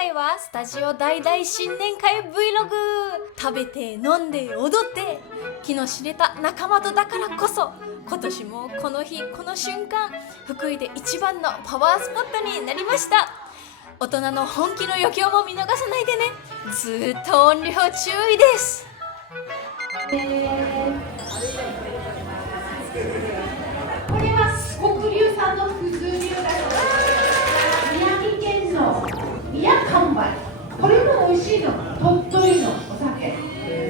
回はスタジオ大々新年会 Vlog。 食べて飲んで踊って気の知れた仲間とだからこそ、今年もこの日この瞬間、福井で一番のパワースポットになりました。大人の本気の余興も見逃さないでね。ずっと音量注意です。これは黒龍さんの普通流だよ。宮城県の宮完売、これも美味しいの。鳥取のお酒、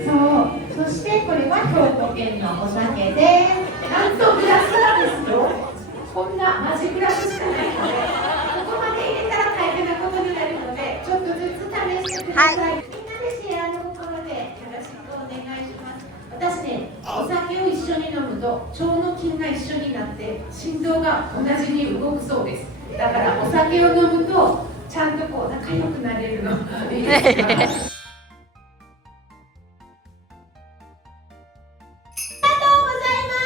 そう。そしてこれは兵庫県のお酒で、なんとグラスなんですよ。こんなマジグラスしかないので、ここまで入れたら大変なことになるので、ちょっとずつ試してください。みんなでシェアの心でよろしくお願いします。私ね、お酒を一緒に飲むと腸の菌が一緒になって心臓が同じに動くそうです。だからお酒を飲むとちゃんとこう仲良くなれるの。いいですか？ありがとうございま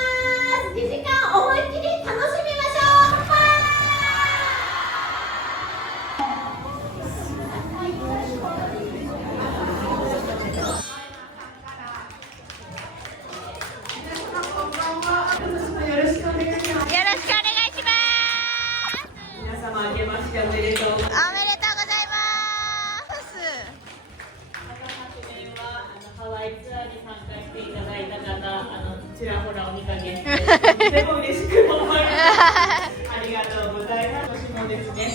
す。2時間思いっきり楽しみましょう。よろしくお願いします。皆様明けましておめでとうございます。ハワイツアーに参加していただいた方、ちらほらお見かけして、とても嬉しく思います。ありがとうございます。今年もですね、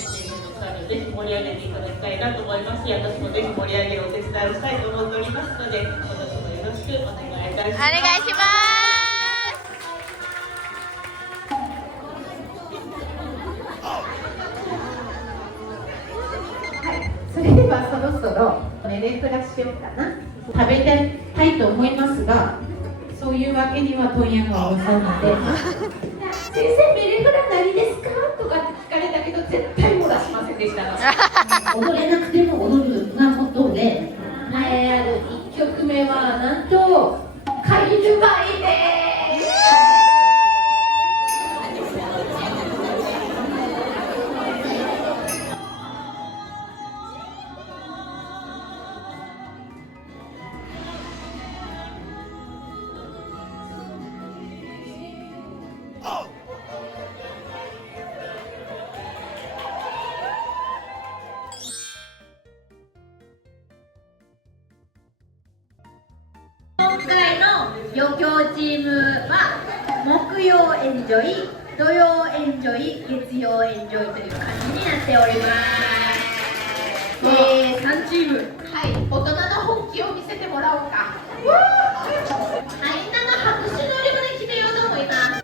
ぜひ盛り上げていただきたいなと思いますし、私もぜひ盛り上げるお手伝いをしたいと思っておりますので、今年もよろしくお願いいたします。お願いします。それではそろそろ連絡しようかな。食べたいと思いますが、そういうわけには問屋がおろさんので先生、メレフラ何ですかとかって聞かれたけど、絶対漏らしませんでした踊れなくても踊るがモットーで、栄えある1曲目はなんとカイルバイです。今回の余興チームは木曜エンジョイ、土曜エンジョイ、月曜エンジョイという感じになっております。3チーム、はい、大人の本気を見せてもらおうか。みんなの拍手能力で決めようと思います。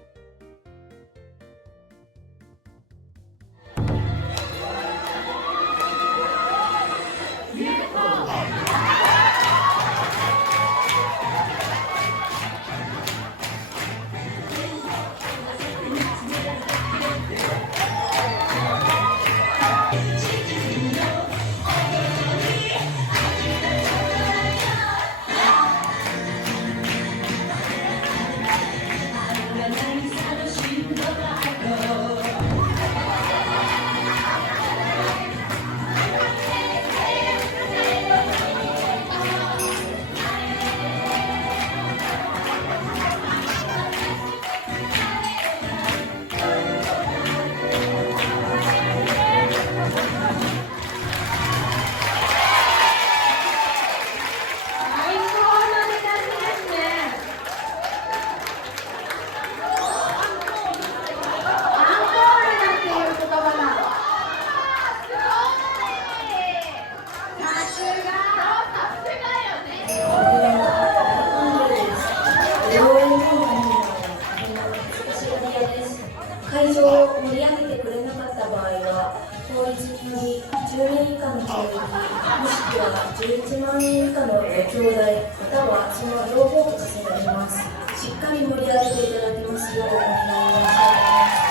会場を盛り上げてくれなかった場合は、法律により10年以下の懲役、もしくは11万円以下のご兄弟、またはその両方とさせられます。しっかり盛り上げていただきますようお願い申し上げます。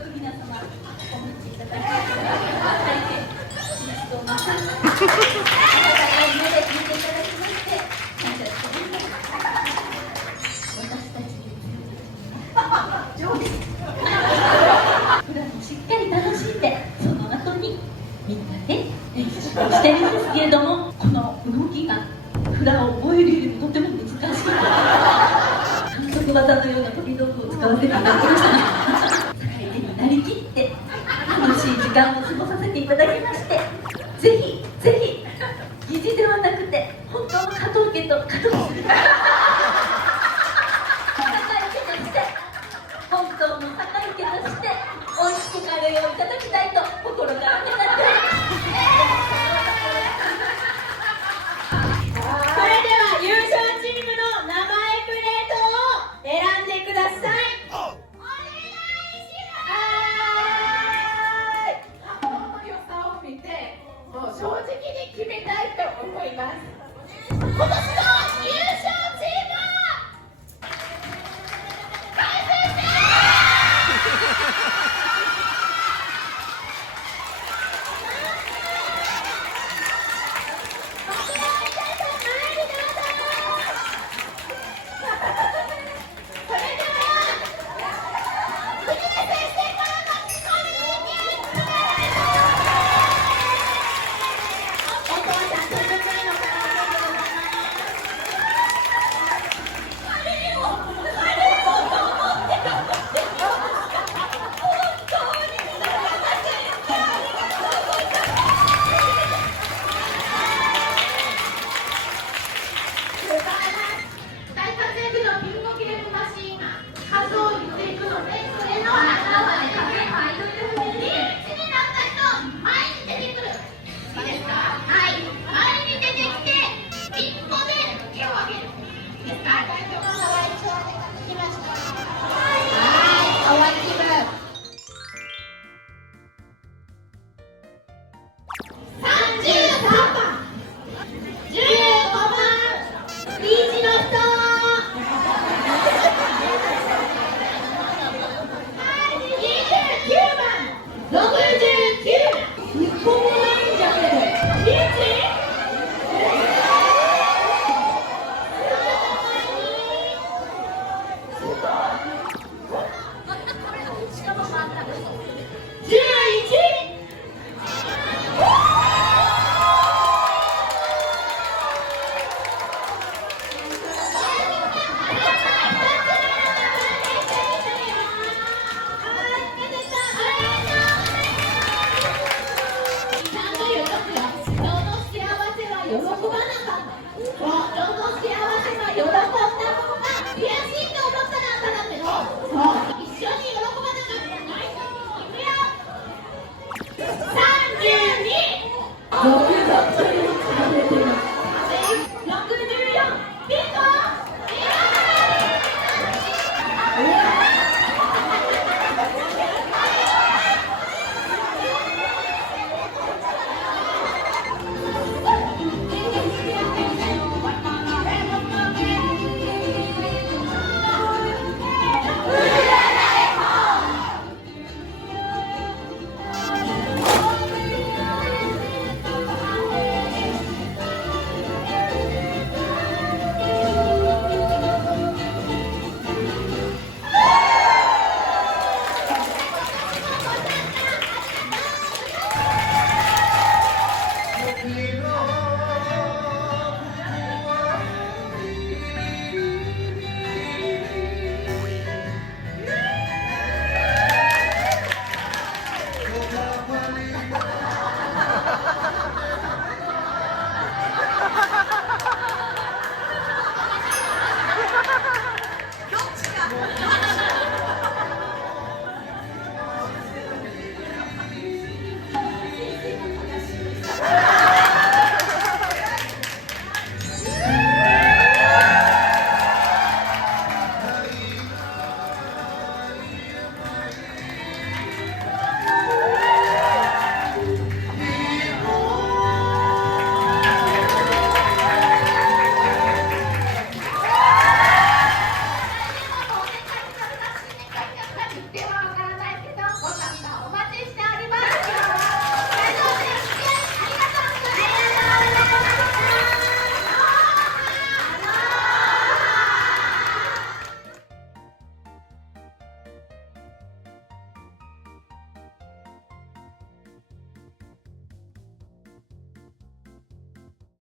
く皆様お待ちいただき大変嬉しく思います温かい目で見ていただきまして感謝しております私たちに上手普段もしっかり楽しんでその後にみんなで練習してるんですけれどもこの動きがフラを覚えるよりもとても難しい反則技のような飛び道具を使わせていただきました相手になりきって楽しい時間を過ごさせていただきましてぜひぜひ疑似ではなくて本当の加藤家と加藤家本当の坂井家として美味しくカレーをいただきたいと心から願っておりますそれでは優勝チームの名前プレートを選んでくださいお願いしますこの良さを見てもう正直に決めたいと思います今年の優勝チーム大活躍のビンゴゲームマシーンが数を言っていくのでそれの頭まで数えていくリーチになった人前に出てくるいいですかはい前に出てきて1個で手を挙げるいいですかはい終わり気分33番15番リーチの人29番69一個もないんじゃけどリーチ喜ばなかった。人の幸せは喜んだ方が悔しいと思ったらあんただけど、そう一緒に喜ばなかった。いくよ。32。